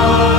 Oh.